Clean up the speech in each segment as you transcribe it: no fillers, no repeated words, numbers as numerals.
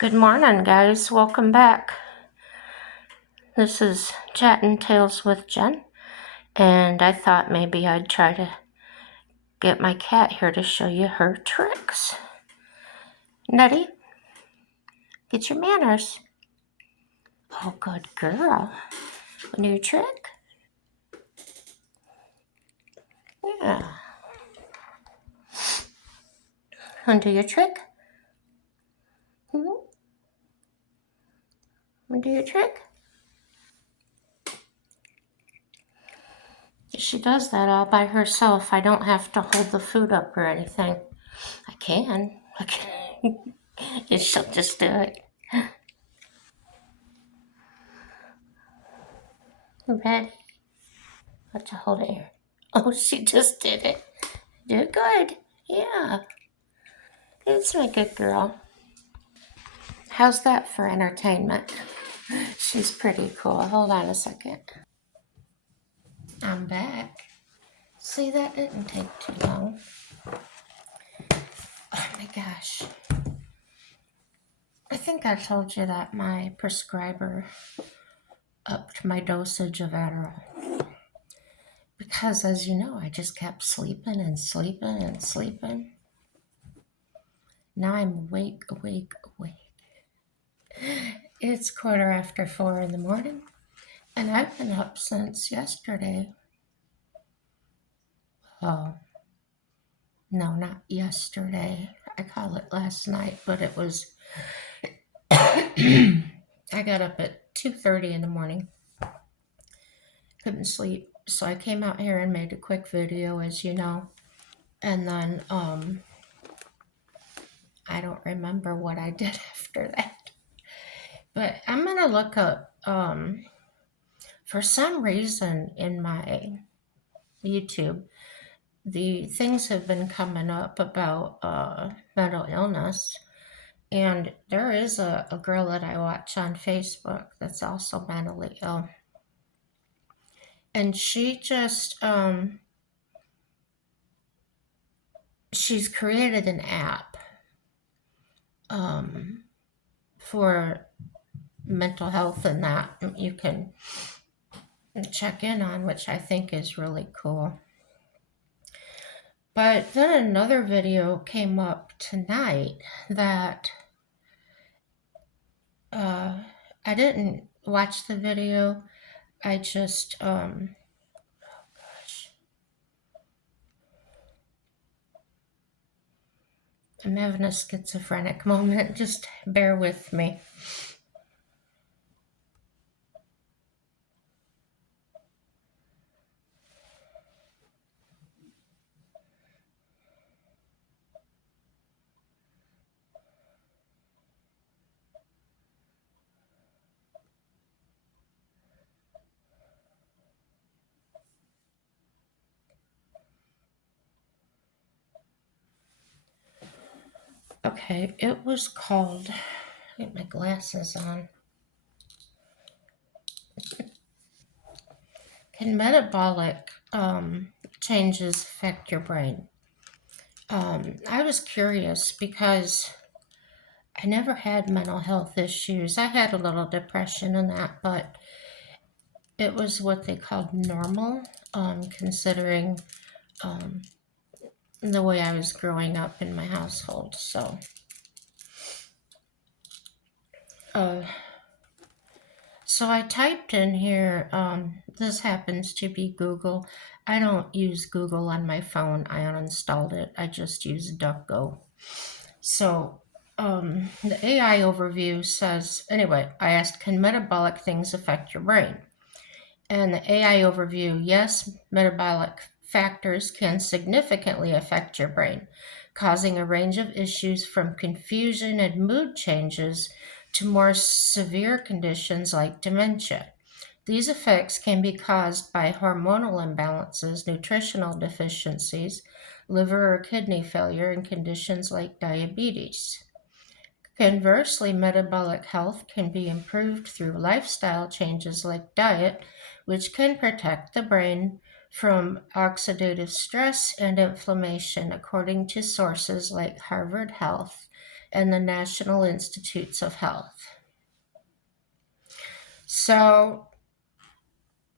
Good morning, guys. Welcome back. This is Chatting Tales with Jen, and I thought maybe I'd try to get my cat here to show you her tricks. Nettie, get your manners. Oh, good girl. A new trick? Yeah. Undo your trick? Undo your trick? She does that all by herself. I don't have to hold the food up or anything. I can. She'll just do it. Ready? Let's hold it here. Oh, she just did it. Did good. Yeah. It's my good girl. How's that for entertainment? She's pretty cool. Hold on a second. I'm back. See, that didn't take too long. Oh my gosh. I think I told you that my prescriber upped my dosage of Adderall. Because, as you know, I just kept sleeping and sleeping and sleeping. Now I'm awake. It's 4:15 in the morning, and I've been up since yesterday. Oh, no, not yesterday. I call it last night, but it was. I got up at 2:30 in the morning. Couldn't sleep, so I came out here and made a quick video, as you know, and then I don't remember what I did after that. But I'm gonna look up. For some reason in my YouTube, the things have been coming up about mental illness. And there is a girl that I watch on Facebook that's also mentally ill. And she just, she's created an app for mental health and that you can check in on, which I think is really cool. But then another video came up tonight that I didn't watch the video. I just, oh gosh. I'm having a schizophrenic moment. Just bear with me. Okay, it was called, get my glasses on. Can metabolic changes affect your brain? I was curious because I never had mental health issues. I had a little depression and that, but it was what they called normal, considering the way I was growing up in my household. So, so I typed in here, this happens to be Google. I don't use Google on my phone. I uninstalled it. I just use DuckGo. So the AI overview says, anyway, I asked, can metabolic things affect your brain? And the AI overview, yes, metabolic factors can significantly affect your brain, causing a range of issues from confusion and mood changes to more severe conditions like dementia. These effects can be caused by hormonal imbalances, nutritional deficiencies, liver or kidney failure, and conditions like diabetes. Conversely, metabolic health can be improved through lifestyle changes like diet, which can protect the brain from oxidative stress and inflammation, according to sources like Harvard Health and the National Institutes of Health. So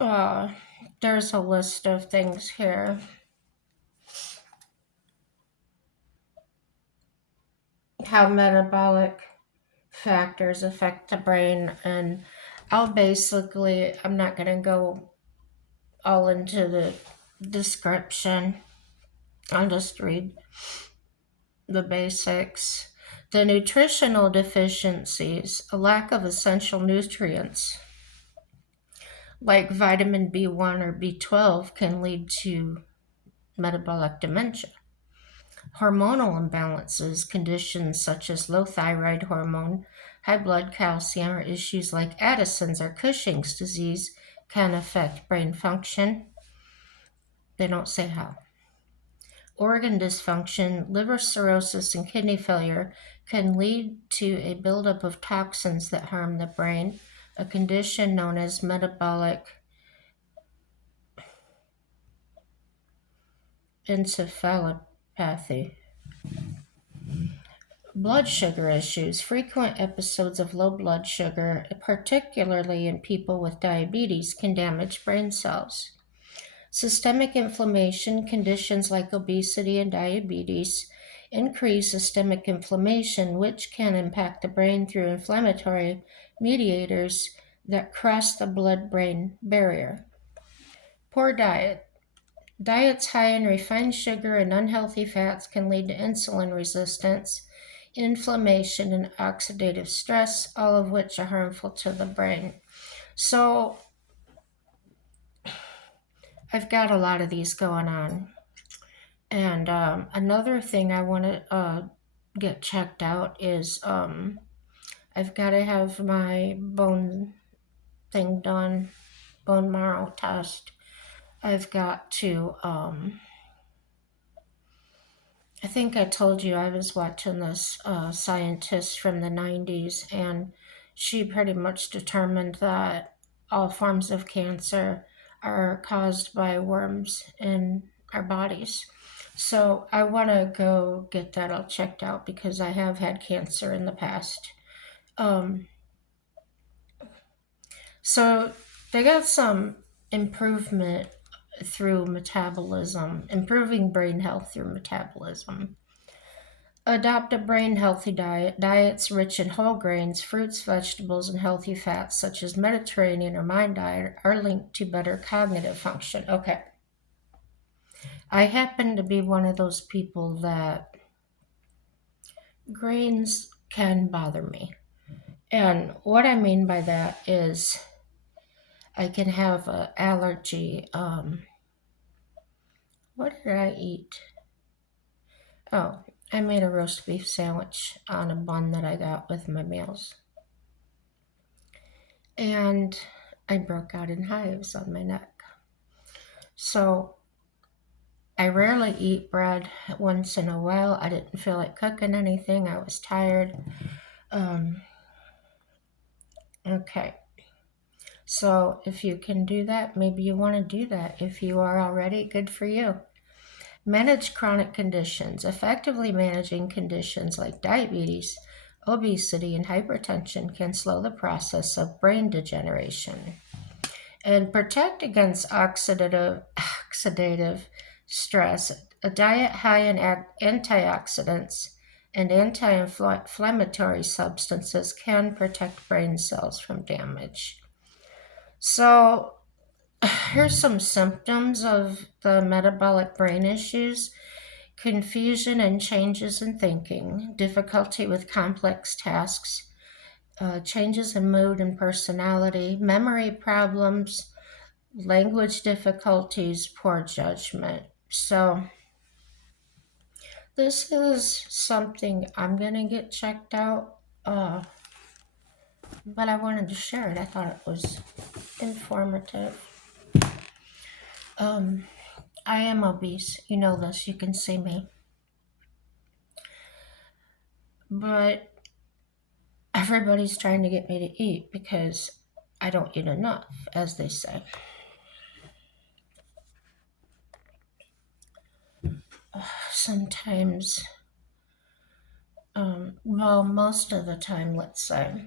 uh, there's a list of things here. How metabolic factors affect the brain, and I'm not going to go all into the description. I'll just read the basics. The nutritional deficiencies, a lack of essential nutrients like vitamin B1 or B12, can lead to metabolic dementia. Hormonal imbalances, conditions such as low thyroid hormone, high blood calcium, or issues like Addison's or Cushing's disease can affect brain function. They don't say how. Organ dysfunction, liver cirrhosis, and kidney failure can lead to a buildup of toxins that harm the brain, a condition known as metabolic encephalopathy. Blood sugar issues. Frequent episodes of low blood sugar, particularly in people with diabetes, can damage brain cells. Systemic inflammation, conditions like obesity and diabetes, increase systemic inflammation, which can impact the brain through inflammatory mediators that cross the blood brain barrier. Poor diet. Diets high in refined sugar and unhealthy fats can lead to insulin resistance, inflammation, and oxidative stress, all of which are harmful to the brain. So, I've got a lot of these going on. And another thing I want to get checked out is I've got to have my bone thing done, bone marrow test. I've got to, I think I told you I was watching this scientist from the 90s, and she pretty much determined that all forms of cancer are caused by worms in our bodies. So I want to go get that all checked out because I have had cancer in the past. Um, so they got some improvement through metabolism, improving brain health through metabolism. Adopt a brain healthy diet. Diets rich in whole grains, fruits, vegetables, and healthy fats, such as Mediterranean or Mind diet, are linked to better cognitive function. Okay. I happen to be one of those people that grains can bother me. And what I mean by that is I can have an allergy. What did I eat? Oh, I made a roast beef sandwich on a bun that I got with my meals. And I broke out in hives on my neck. So I rarely eat bread. Once in a while, I didn't feel like cooking anything. I was tired. Okay. So if you can do that, maybe you want to do that. If you are already, good for you. Manage chronic conditions. Effectively managing conditions like diabetes, obesity, and hypertension can slow the process of brain degeneration. And protect against oxidative stress. A diet high in antioxidants and anti-inflammatory substances can protect brain cells from damage. So, here's some symptoms of the metabolic brain issues: confusion and changes in thinking, difficulty with complex tasks, changes in mood and personality, memory problems, language difficulties, poor judgment. So, this is something I'm going to get checked out, but I wanted to share it. I thought it was informative. I am obese. You know this. You can see me. But everybody's trying to get me to eat because I don't eat enough, as they say. Sometimes Well, most of the time, let's say,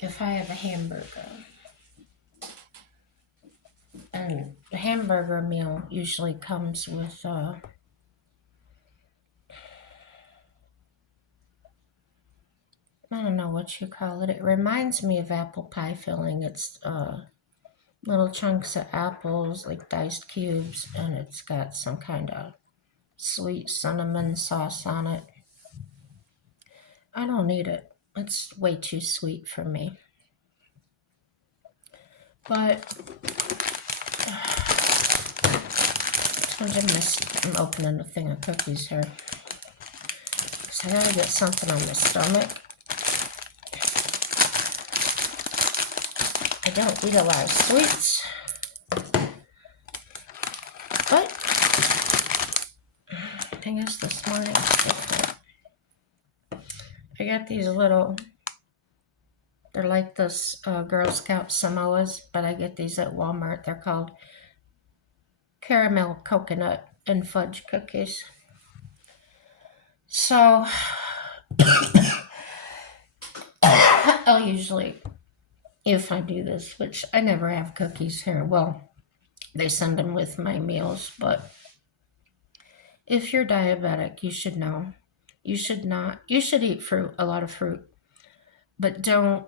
if I have a hamburger, and the hamburger meal usually comes with, I don't know what you call it. It reminds me of apple pie filling. It's little chunks of apples, like diced cubes, and it's got some kind of sweet cinnamon sauce on it. I don't need it. It's way too sweet for me. But I'm opening a thing of cookies here. So I gotta get something on my stomach. I don't eat a lot of sweets, but I guess this morning it's different. I got these little, they're like this Girl Scout Samoas, but I get these at Walmart. They're called caramel coconut and fudge cookies. So I'll usually, if I do this, which I never have cookies here, well, they send them with my meals, but if you're diabetic, you should know. You should eat fruit, a lot of fruit, but don't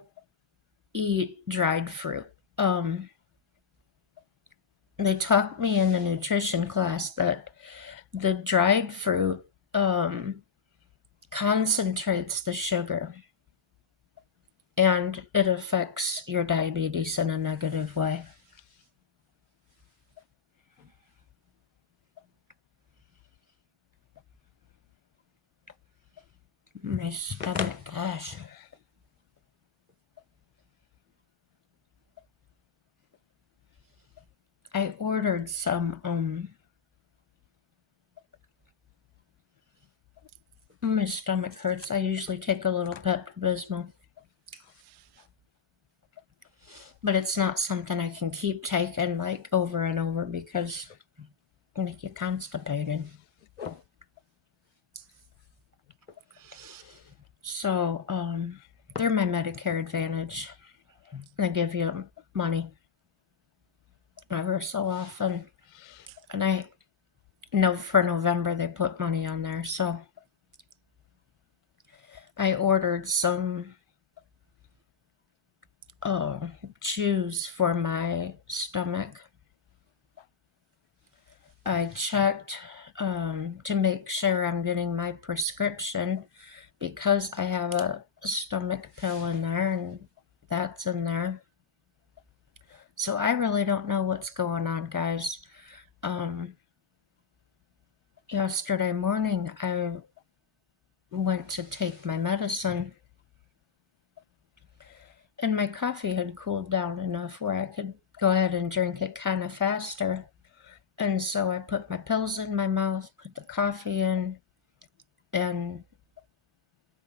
eat dried fruit. They taught me in the nutrition class that the dried fruit concentrates the sugar and it affects your diabetes in a negative way. My stomach, gosh. I ordered some, my stomach hurts. I usually take a little Pepto-Bismol, but it's not something I can keep taking like over and over because it'll make you constipated. So, they're my Medicare Advantage. They give you money ever so often. And I know for November they put money on there. So I ordered some chews for my stomach. I checked to make sure I'm getting my prescription because I have a stomach pill in there and that's in there. So I really don't know what's going on, guys. Um, Yesterday morning, I went to take my medicine, and my coffee had cooled down enough where I could go ahead and drink it kind of faster. And so I put my pills in my mouth, put the coffee in, and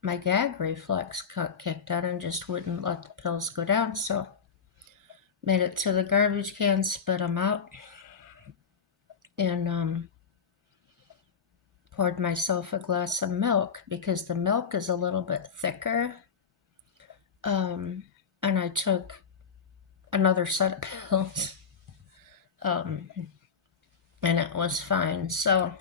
my gag reflex kicked in and just wouldn't let the pills go down. So made it to the garbage can, spit them out, and poured myself a glass of milk because the milk is a little bit thicker. And I took another set of pills, um, and it was fine. So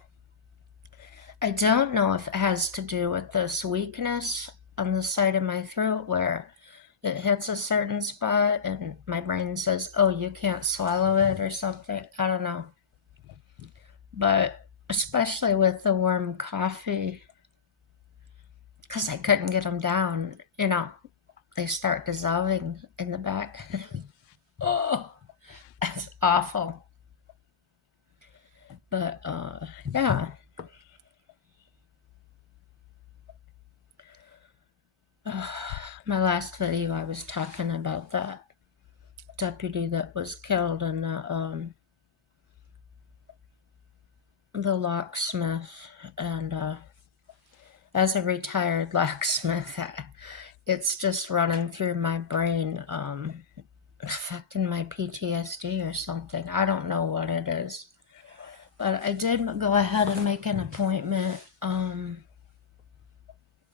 I don't know if it has to do with this weakness on the side of my throat where it hits a certain spot and my brain says, oh, you can't swallow it or something. I don't know. But especially with the warm coffee, because I couldn't get them down, they start dissolving in the back. Oh, that's awful. But yeah. My last video, I was talking about that deputy that was killed in the locksmith. And as a retired locksmith, it's just running through my brain, affecting my PTSD or something. I don't know what it is. But I did go ahead and make an appointment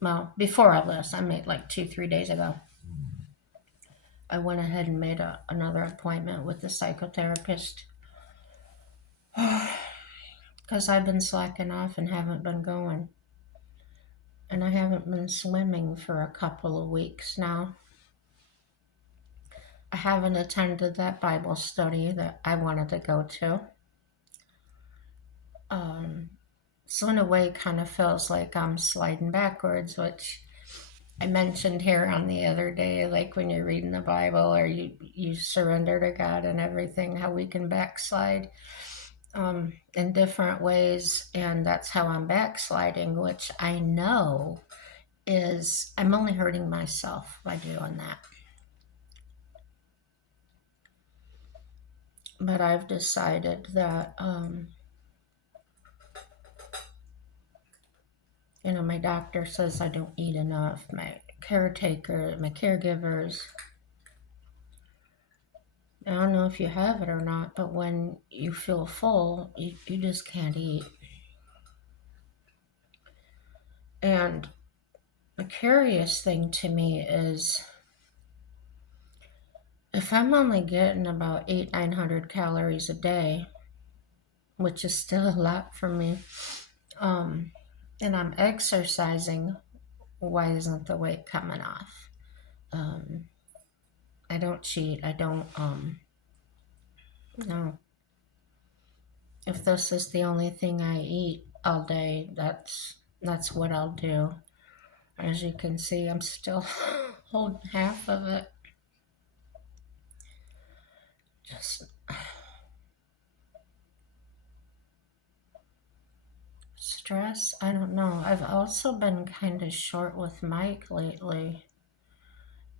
well, before all this, I made like 2, 3 days ago. I went ahead and made another appointment with the psychotherapist because I've been slacking off and haven't been going. And I haven't been swimming for a couple of weeks now. I haven't attended that Bible study that I wanted to go to. Um, so in a way, it kind of feels like I'm sliding backwards, which I mentioned here on the other day, like when you're reading the Bible or you surrender to God and everything, how we can backslide in different ways. And that's how I'm backsliding, which I know is I'm only hurting myself by doing that. But I've decided that, my doctor says I don't eat enough. My caretaker, my caregivers, I don't know if you have it or not, but when you feel full, you just can't eat. And the curious thing to me is if I'm only getting about 800-900 calories a day, which is still a lot for me, and I'm exercising, why isn't the weight coming off? Um, I don't cheat. I don't, no. If this is the only thing I eat all day, that's what I'll do. As you can see, I'm still holding half of it. Just stress, I don't know. I've also been kind of short with Mike lately.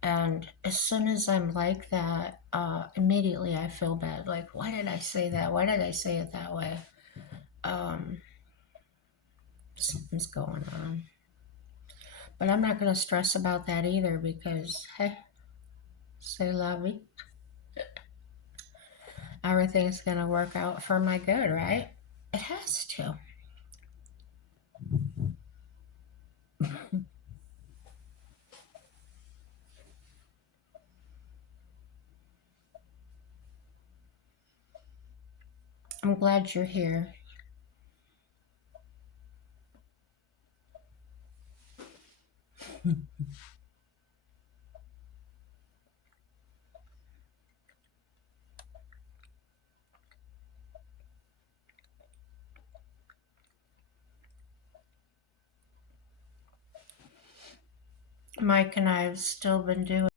And as soon as I'm like that, immediately I feel bad. Like, why did I say that? Why did I say it that way? Um, Something's going on. But I'm not going to stress about that either because, hey, c'est la vie. Everything's going to work out for my good, right? It has to. I'm glad you're here. Mike and I have still been doing